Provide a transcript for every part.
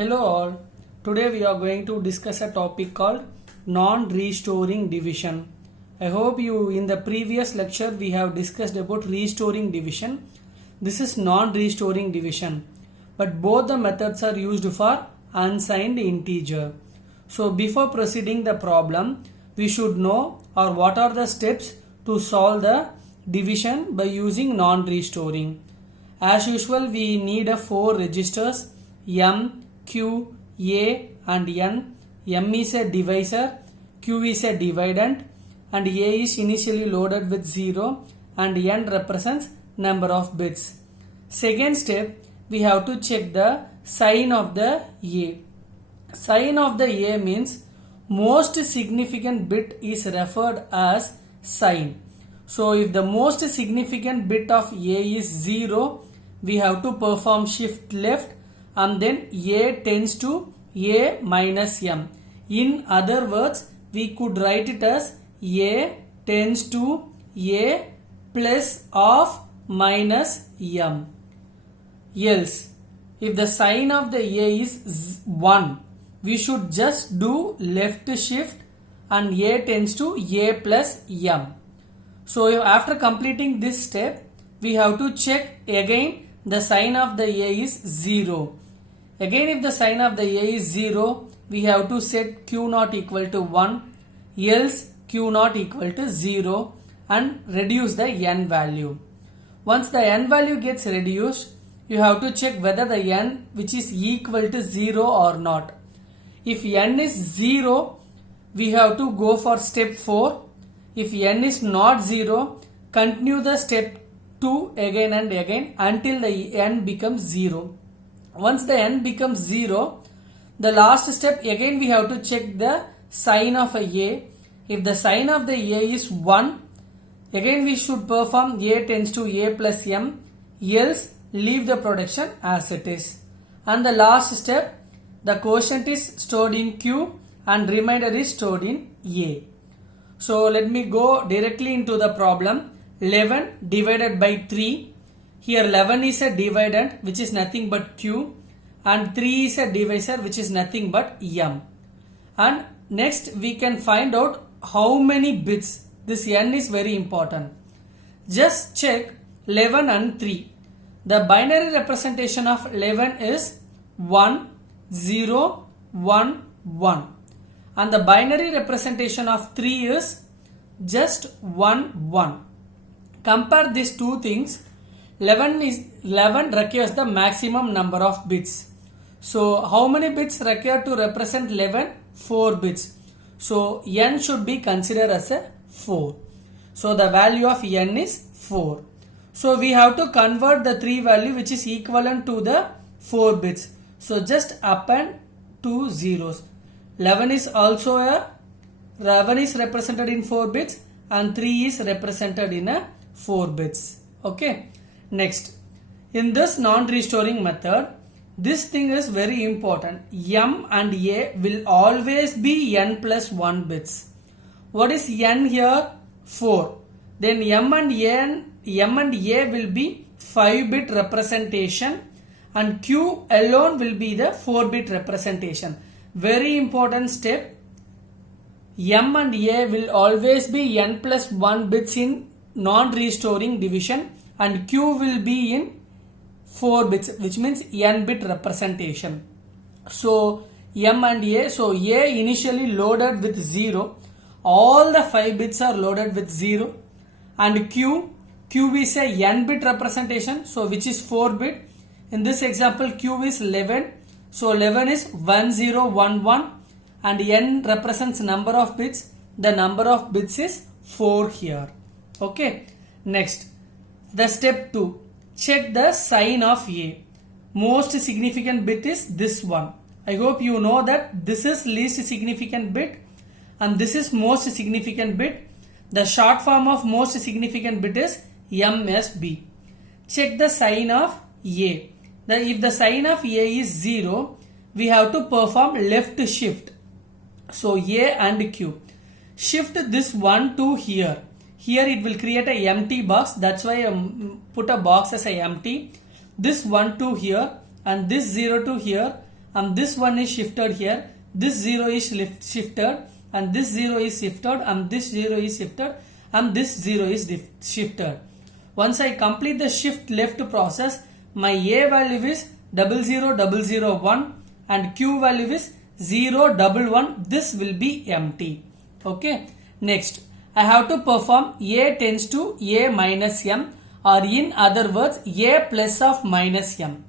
Hello all. Today we are going to discuss a topic called non-restoring division. I hope you in the previous lecture we have discussed about restoring division. This is non-restoring division, but both the methods are used for unsigned integer. So before proceeding the problem, we should know or what are the steps to solve the division by using non-restoring. As usual, we need a 4 registers M, Q, A and N. M is a divisor, Q is a dividend, and A is initially loaded with 0 and N represents number of bits. Second step, we have to check the sign of the A. Sign of the A means most significant bit is referred as sign. So if the most significant bit of A is 0, we have to perform shift left and then A tends to A minus M. In other words, we could write it as A tends to A plus of minus M. Else, if the sign of the A is 1, we should just do left shift and A tends to A plus M. So after completing this step, we have to check again the sign of the A is 0. Again, if the sign of the A is 0, we have to set Q not equal to 1, else Q not equal to 0 and reduce the N value. Once the N value gets reduced, you have to check whether the N which is equal to 0 or not. If N is 0, we have to go for step 4. If N is not 0, continue the step 2 again and again until the N becomes 0. Once the N becomes 0, the last step again we have to check the sign of a A. If the sign of the A is 1, again we should perform A tends to A plus M, else leave the production as it is. And the last step, the quotient is stored in Q and remainder is stored in A. So let me go directly into the problem. 11 divided by 3. Here 11 is a dividend which is nothing but Q and 3 is a divisor which is nothing but M. And next we can find out how many bits. This N is very important. Just check 11 and 3. The binary representation of 11 is 1, 0, 1, 1. And the binary representation of 3 is just 1, 1. Compare these two things. 11 requires the maximum number of bits. So how many bits require to represent 11? 4 bits. So N should be considered as a 4. So the value of N is 4. So we have to convert the 3 value which is equivalent to the 4 bits. So just append 2 zeros. 11 is represented in 4 bits and 3 is represented in a 4 bits. Okay. Next, in this non-restoring method, this thing is very important. M and A will always be N plus 1 bits. What is N here? 4. Then M and A will be 5-bit representation and Q alone will be the 4-bit representation. Very important step. M and A will always be N plus 1 bits in non-restoring division and Q will be in 4 bits, which means N bit representation. So M and A, so A initially loaded with 0, all the 5 bits are loaded with 0, and Q is a N bit representation, so which is 4 bit. In this example, Q is 11, so 11 is 1011 and N represents number of bits. The number of bits is 4 here. Okay. Next, the step 2. Check the sign of A. Most significant bit is this one. I hope you know that this is least significant bit and this is most significant bit. The short form of most significant bit is MSB. Check the sign of A. If the sign of A is 0, we have to perform left shift. So A and Q. Shift this 1 to here. Here it will create a empty box. That's why I put a box as a empty. This 1 to here and this 0 to here and this one is shifted here. This 0 is shifted, and this 0 is shifted, and this 0 is shifted, and this 0 is shifted. Once I complete the shift left process, my A value is 00001 and Q value is 011. This will be empty. Okay. Next, I have to perform A tends to A minus M, or in other words A plus of minus M.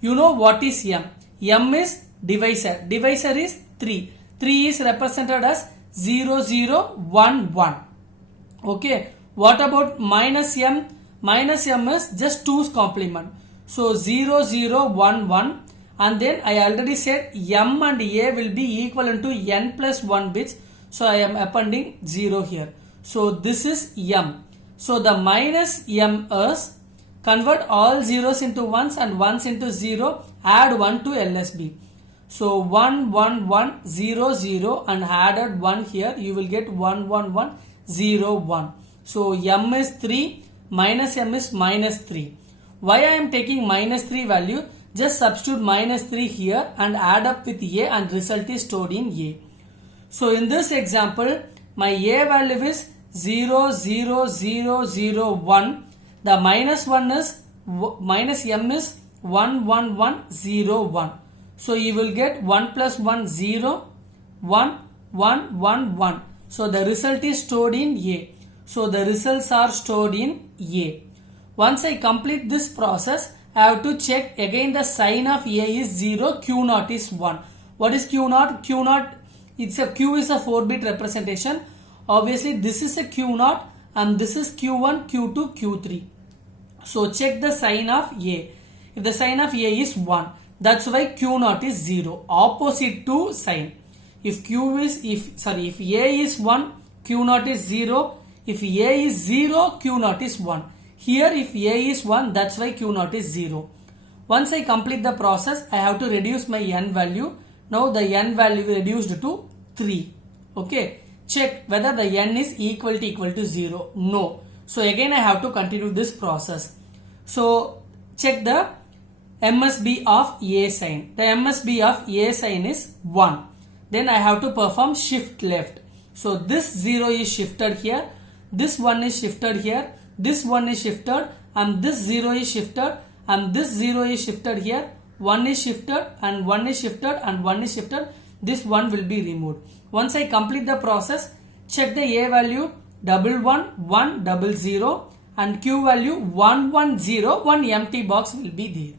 You know what is M? M is divisor. Divisor is 3. 3 is represented as 0011. Okay. What about minus M? Minus M is just 2's complement. So 0011, and then I already said M and A will be equivalent to N plus 1 bits. So I am appending 0 here. So this is M. So the minus M is convert all zeros into ones and ones into 0, add 1 to LSB. So 1 1 1 0 0 and added 1 here, you will get 1 1 1 0 1. So M is 3, minus M is minus 3. Why I am taking minus 3 value? Just substitute minus 3 here and add up with A, and result is stored in A. So in this example, my A value is 00001. The minus 1 is minus M is 11101. So you will get 1 plus 1 0, 1 1 1 1. So the result is stored in A. So the results are stored in A. Once I complete this process, I have to check again the sign of A is 0, Q naught is 1. What is Q naught? Q naught, Q is a 4-bit representation. Obviously this is a Q naught and this is Q1, Q2, Q3. So check the sign of A. If the sign of A is 1, that's why Q naught is 0, opposite to sign. If A is 1, Q naught is 0. If A is 0, Q naught is 1. Here if A is 1, that's why Q naught is 0. Once I complete the process, I have to reduce my N value. Now the N value reduced to 3. Okay. Check whether the N is equal to 0. No. So again I have to continue this process. So check the MSB of A sign. The MSB of A sign is 1. Then I have to perform shift left. So this 0 is shifted here. This 1 is shifted here. This 1 is shifted, and this 0 is shifted, and this 0 is shifted here. 1 is shifted, and 1 is shifted, and 1 is shifted. This 1 will be removed. Once I complete the process, check the A value 11100 and Q value 110. One empty box will be there.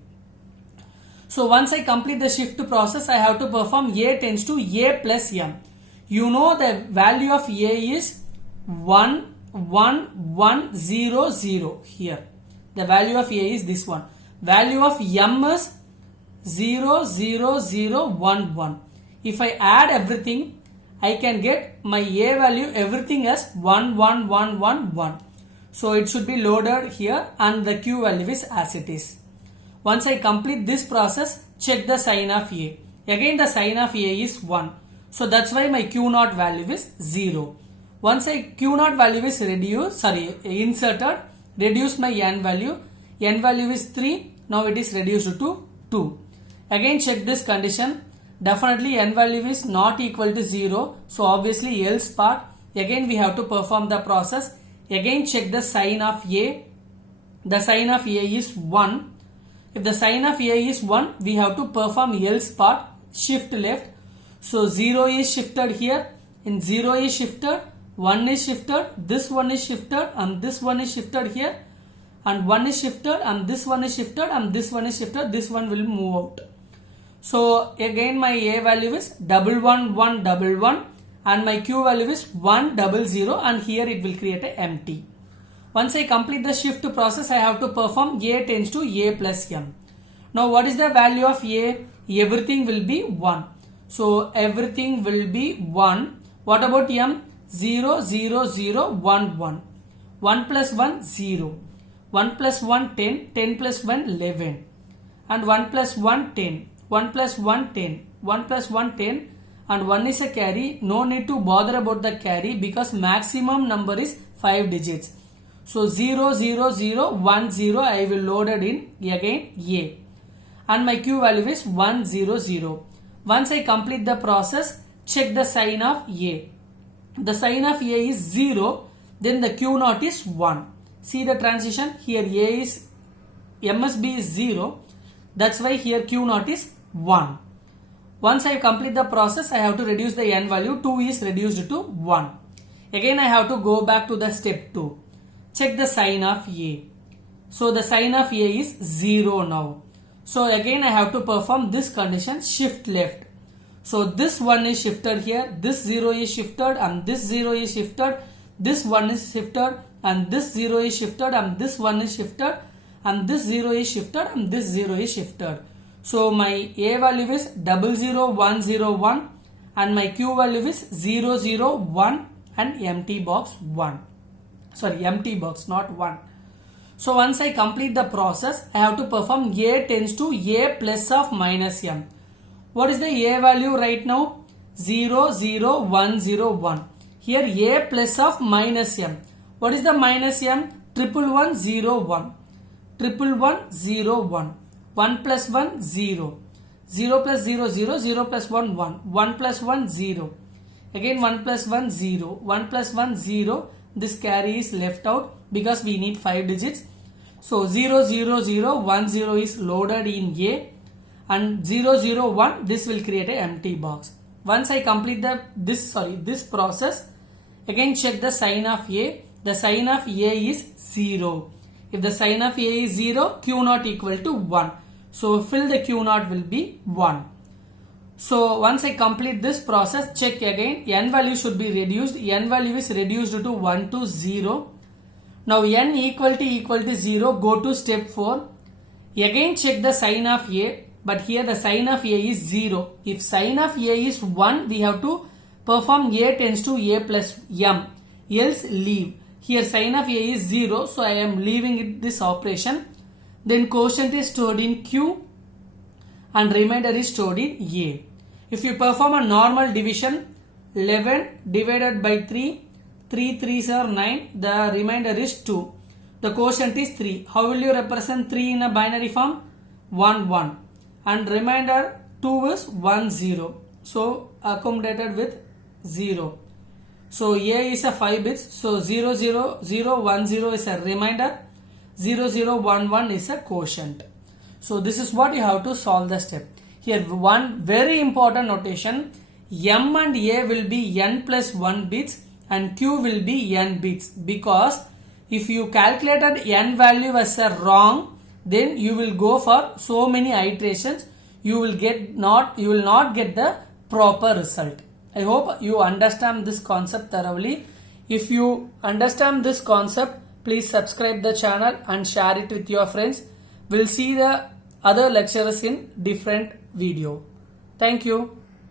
So once I complete the shift process, I have to perform A tends to A plus M. You know the value of A is 11100 here. The value of A is this one. Value of M is 00011. If I add everything, I can get my A value everything as 11111. So it should be loaded here and the Q value is as it is. Once I complete this process, check the sign of A. Again the sign of A is 1. So that's why my Q naught value is 0. Once I Q naught value is inserted, reduce my N value. N value is 3. Now it is reduced to 2. Again check this condition. Definitely N value is not equal to 0. So obviously else part. Again we have to perform the process. Again check the sign of A. The sign of A is 1. If the sign of A is 1, we have to perform else part. Shift left. So 0 is shifted here. In 0 is shifted. 1 is shifted. This one is shifted. And this one is shifted here. And 1 is shifted. And this one is shifted. And this one is shifted. This one will move out. So again my A value is 11111 and my Q value is 100 and here it will create a empty. Once I complete the shift process, I have to perform A tends to A plus M. Now what is the value of A? Everything will be 1. So everything will be 1. What about M? 00011. 1 plus 1 0. 1 plus 1 10. 10 plus 1 11. And 1 plus 1 10. 1 plus 1 10. 1 plus 1 10 and 1 is a carry. No need to bother about the carry because maximum number is 5 digits. So 00010 I will load it in again A. and my Q value is 1 0 0. Once I complete the process, check the sign of A. The sign of A is 0, then the Q naught is 1. See the transition here, A is MSB is 0, that's why here Q naught is 1. Once I complete the process, I have to reduce the n value. 2 is reduced to 1. Again I have to go back to the step 2. Check the sign of A. So the sign of A is 0 now. So again I have to perform this condition, shift left. So this 1 is shifted here, this 0 is shifted, and this 0 is shifted, this 1 is shifted, and this 0 is shifted, and this 1 is shifted, and this 0 is shifted, and this 0 is shifted. So my A value is 00101 and my Q value is 001 and empty box 1. Sorry, empty box, not 1. So once I complete the process, I have to perform A tends to A plus of minus M. What is the A value right now? 00101. Here A plus of minus M. What is the minus M? 11101. 11101. 1 plus 1 0. 0 plus 0 0. 0 plus 1 1. 1 plus 1 0. Again 1 plus 1 0. 1 plus 1 0. This carry is left out because we need 5 digits. So 00010 is loaded in A and 001 this will create an empty box. Once I complete this process, again check the sign of A. The sign of A is 0. If the sign of A is 0, Q naught equal to 1. So fill the Q naught will be 1. So once I complete this process, check again, n value should be reduced. N value is reduced to 1 to 0. Now n equal to 0, go to step 4. Again check the sign of A, but here the sign of A is 0. If sign of A is 1, we have to perform A tends to A plus M, else leave. Here sign of A is 0, so I am leaving this operation. Then quotient is stored in Q and remainder is stored in A. If you perform a normal division, 11 divided by 3, 3 3s are 9, the remainder is 2. The quotient is 3. How will you represent 3 in a binary form? 1 1 and remainder 2 is 1 0. So accommodated with 0. So A is a 5 bits. So 00010 is a remainder. 0011 is a quotient. So this is what you have to solve the step. Here one very important notation, M and A will be n plus 1 bits and Q will be n bits, because if you calculated n value as a wrong, then you will go for so many iterations, you will not get the proper result. I hope you understand this concept thoroughly. If you understand this concept, please subscribe the channel and share it with your friends. We'll see the other lectures in different video. Thank you.